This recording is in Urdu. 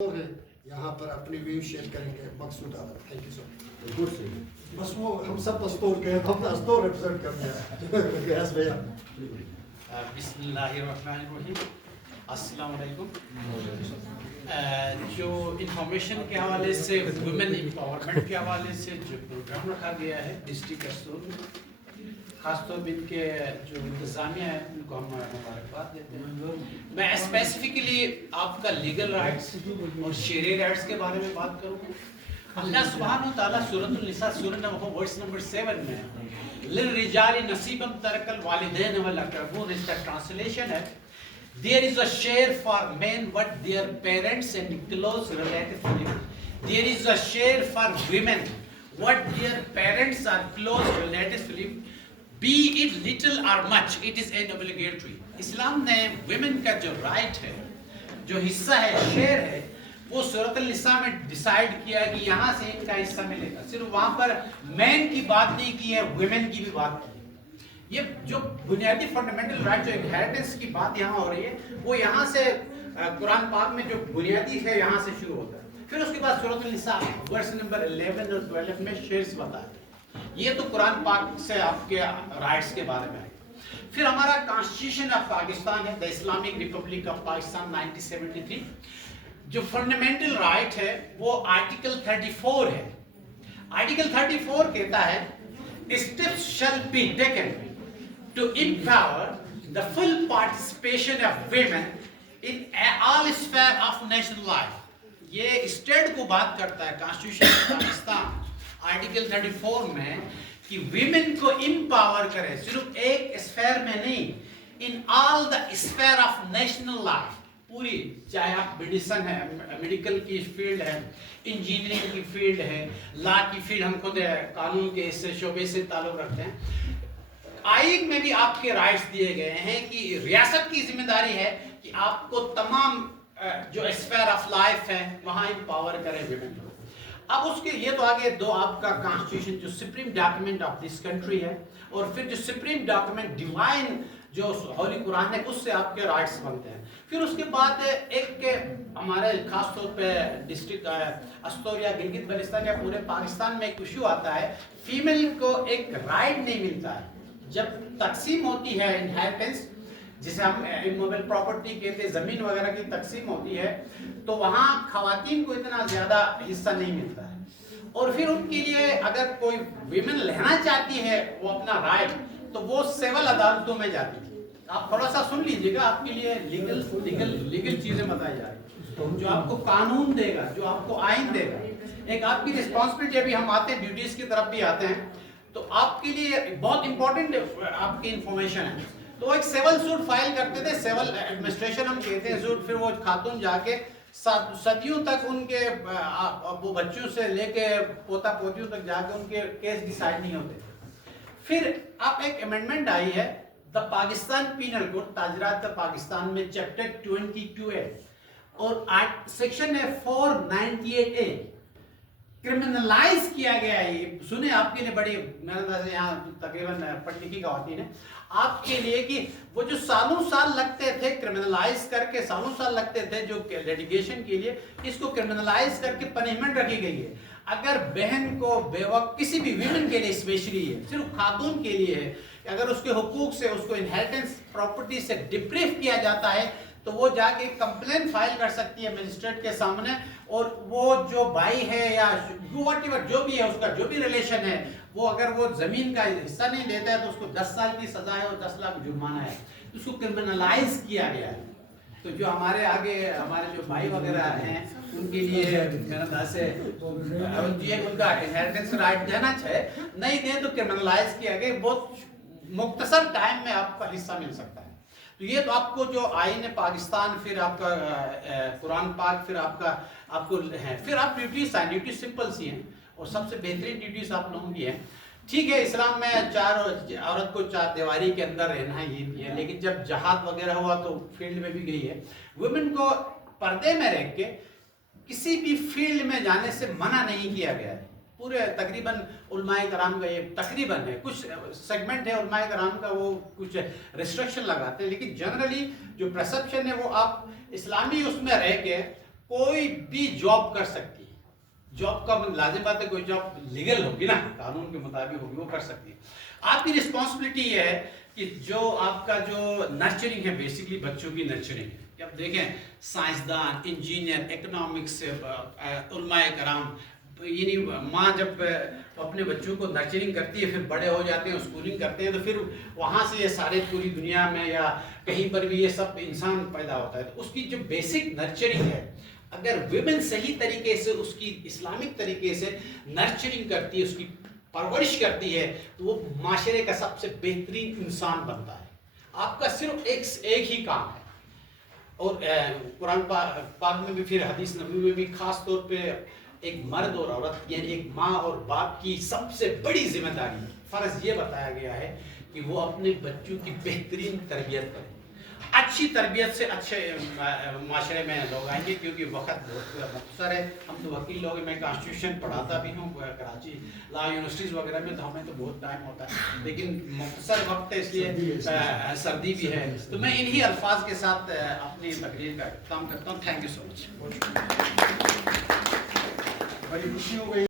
ہے یہاں پر اپنی ویو شیئر کریں گے مقصود عالم. تھینک یو سو مچ. بس وہ ہم سب پستور کے ہیں، ہم پستور ریپرزینٹ کرتے ہیں. گیس بھیا. بسم اللہ الرحمن الرحیم. السلام علیکم. جو انفارمیشن کے حوالے سے ویمن امپاورمنٹ کے حوالے سے جو پروگرام رکھا گیا ہے ڈسٹرکٹ اسٹور، خاص طور پہ ان کے جو انتظامیہ ہے ان کو ہم مبارکباد دیتے ہیں. میں اسپیسیفکلی آپ کا لیگل رائٹس اور شرعی رائٹس کے بارے میں بات کروں گا. اللہ سبحانہ و تعالیٰ سورۃ النساء سورہ نمبر ورس نمبر 7 میں للرجال نصیبا ترک الوالدین والاقربون، اس کا ٹرانسلیشن ہے there is a share for men what their parents and close relatives leave. There is a share for women what their parents or close relatives leave. Be it little or much, it is an obligatory. اسلام نے women کا جو رائٹ ہے، جو حصہ ہے، شیئر ہے، وہ سورۃ النساء میں ڈیسائیڈ کیا کہ یہاں سے ان کا حصہ ملے گا. صرف وہاں پر مین کی بات نہیں کی ہے، ویمن کی بھی بات کی ہے. یہ جو بنیادی فنڈامنٹل رائٹ جو انہیریٹنس کی بات یہاں ہو رہی ہے، وہ یہاں سے قرآن پاک میں جو بنیادی ہے یہاں سے شروع ہوتا ہے. پھر اس کے بعد سورۃ النساء ورس نمبر 11 اور 12 میں شیئرز بتاتے ہیں. یہ تو قرآن پاک سے آپ کے رائٹس کے بارے میں ہے. پھر ہمارا کانسٹیٹیوشن آف پاکستان ہے، the Islamic republic of Pakistan 1973. جو فنڈامنٹل رائٹ ہے وہ آرٹیکل 34 ہے. آرٹیکل 34 کہتا ہے steps shall be taken to empower the full participation of women in all spheres of national life. یہ اسٹیٹ کو بات کرتا ہے کانسٹیٹیوشن آف پاکستان آرٹیکل 34 میں کہ ویمن کو امپاور کرے، صرف ایک اسفیئر میں نہیں، ان آل دا اسفیئر آف نیشنل لائف، پوری، چاہے آپ میڈیسن ہے، میڈیکل کی فیلڈ ہے، انجینئرنگ کی فیلڈ ہے، لا کی فیلڈ، ہم خود قانون کے اس شعبے سے تعلق رکھتے ہیں. آئین میں بھی آپ کے رائٹس دیے گئے ہیں کہ ریاست کی ذمہ داری ہے کہ آپ کو تمام جو اسفیئر آف لائف ہے وہاں امپاور کرے ویمن کو. اب اس کے یہ تو آگے دو آپ کا کانسٹیٹیوشن جو supreme document of this country ہے، اور پھر جو سپریم ڈاکیومنٹ ڈیوائن جو ہولی قرآن ہے، اس سے آپ کے رائٹس بنتے ہیں. پھر اس کے بعد ایک ہمارے خاص طور پہ ڈسٹرکٹ استوریا گلگت بلتستان یا پورے پاکستان میں ایک ایشو آتا ہے، فیمیل کو ایک رائٹ نہیں ملتا ہے. جب تقسیم ہوتی ہے انہیریٹنس، جسے ہم موبائل پراپرٹی کہتے ہیں، زمین وغیرہ کی تقسیم ہوتی ہے، تو وہاں خواتین کو اتنا زیادہ حصہ نہیں ملتا ہے. اور پھر ان کے لیے اگر کوئی ویمن لینا چاہتی ہے وہ اپنا رائٹ، تو وہ سول عدالتوں میں جاتی ہے. آپ تھوڑا سا سن لیجیے گا، آپ کے لیے لیگل چیزیں بتائی جا رہی ہیں جو آپ کو قانون دے گا، جو آپ کو آئین دے گا. ایک آپ کی رسپانسبلٹی، ابھی ہم آتے ہیں ڈیوٹیز کی طرف بھی آتے ہیں، تو آپ کے لیے بہت امپورٹنٹ آپ کی انفارمیشن ہے. تو ایک سیول سوٹ فائل کرتے تھے، سیول ایڈمنسٹریشن ہم کہتے ہیں سوٹ. پھر وہ خاتون جا کے صدیوں تک ان کے وہ بچوں سے لے کے پوتا پوتیوں تک جا کے ان کے کیس ڈیسائیڈ نہیں ہوتے. پھر اب ایک امینڈمنٹ آئی ہے دا پاکستان پینل کوڈ تعزیرات پاکستان میں چیپٹر 22A، اور سیکشن ہے 498A، کرمنلائز کیا گیا ہے. یہ سنیں آپ کے لیے بڑی محنت سے، یہاں تقریباً پڑھنے کی خواتین ہیں، آپ کے لیے کہ وہ جو سالوں سال لگتے تھے کرمنلائز کر کے، سالوں سال لگتے تھے جو لیٹیگیشن کے لیے، اس کو کرمنلائز کر کے پنشمنٹ رکھی گئی ہے. اگر بہن کو، بیوہ، کسی بھی ویمن کے لیے اسپیشلی ہے، صرف خاتون کے لیے ہے، اگر اس کے حقوق سے، اس کو انہیریٹنس پراپرٹی سے ڈپریو کیا جاتا ہے، تو وہ جا کے کمپلین فائل کر سکتی ہے مجسٹریٹ کے سامنے. اور وہ جو بھائی ہے یا واٹ ایور جو بھی ہے، اس کا جو بھی ریلیشن ہے، وہ اگر وہ زمین کا حصہ نہیں دیتا ہے تو اس کو 10 سال کی سزا ہے اور 10 لاکھ جرمانہ ہے. اس کو کرمنلائز کیا گیا ہے. تو جو ہمارے آگے ہمارے جو بھائی وغیرہ ہیں، ان کے لیے میرا انداز سے ان کا انہیریٹنس رائٹ دینا چاہے، نہیں دیں تو کرمنلائز کیا گیا. بہت مختصر ٹائم میں آپ کا حصہ مل سکتا ہے. تو یہ تو آپ کو جو آئین پاکستان، پھر آپ کا قرآن پاک، پھر آپ کو ہے. پھر آپ ڈیوٹیز ہیں، ڈیوٹیز سمپل سی ہیں، اور سب سے بہترین ڈیوٹیز آپ لوگوں کی ہیں. ٹھیک ہے، اسلام میں عورت کو 4 دیواری کے اندر رہنا ہے، یہ بھی ہے. لیکن جب جہاد وغیرہ ہوا تو فیلڈ میں بھی گئی ہے. ویمن کو پردے میں رہ کے کسی بھی فیلڈ میں جانے سے منع نہیں کیا گیا ہے. پورے تقریباً علماء کرام کا یہ تقریباً ہے، کچھ سیگمنٹ ہے علماء کرام کا وہ کچھ ریسٹرکشن لگاتے ہیں، لیکن جنرلی جو پرسپشن ہے وہ آپ اسلامی اس میں رہ کے کوئی بھی جاب کر سکتی ہے. جاب کا لازم بات ہے کوئی جاب لیگل ہوگی نا, قانون کے مطابق ہوگی, وہ کر سکتی ہے. آپ کی رسپانسبلٹی یہ ہے کہ جو آپ کا جو نرچرنگ ہے, بیسکلی بچوں کی نرچرنگ ہے. کہ آپ دیکھیں سائنسدان, انجینئر, اکنامکس, علماء کرام, یعنی ماں جب اپنے بچوں کو نرچرنگ کرتی ہے, پھر بڑے ہو جاتے ہیں, اسکولنگ کرتے ہیں, تو پھر وہاں سے یہ سارے پوری دنیا میں یا کہیں پر بھی یہ سب انسان پیدا ہوتا ہے. تو اس کی جو بیسک نرچرنگ ہے, اگر ویمن صحیح طریقے سے اس کی اسلامک طریقے سے نرچرنگ کرتی ہے, اس کی پرورش کرتی ہے, تو وہ معاشرے کا سب سے بہترین انسان بنتا ہے. آپ کا صرف ایک ہی کام ہے. اور قرآن پاک میں بھی, پھر حدیث نبوی میں بھی خاص طور پہ ایک مرد اور عورت یعنی ایک ماں اور باپ کی سب سے بڑی ذمہ داری, فرض یہ بتایا گیا ہے کہ وہ اپنے بچوں کی بہترین تربیت کریں. اچھی تربیت سے اچھے معاشرے میں لوگ آئیں گے, کیونکہ وقت بہت مختصر ہے. ہم تو وکیل لوگ ہیں, میں کانسٹیٹیوشن پڑھاتا بھی ہوں کراچی لا یونیورسٹیز وغیرہ میں, تو ہمیں تو بہت ٹائم ہوتا ہے, لیکن مختصر وقت ہے, اس لیے سردی بھی ہے. تو میں انہی الفاظ کے ساتھ اپنی تقریر کا اختتام کرتا ہوں. تھینک یو سو مچ. بڑی خوشی ہو گئی.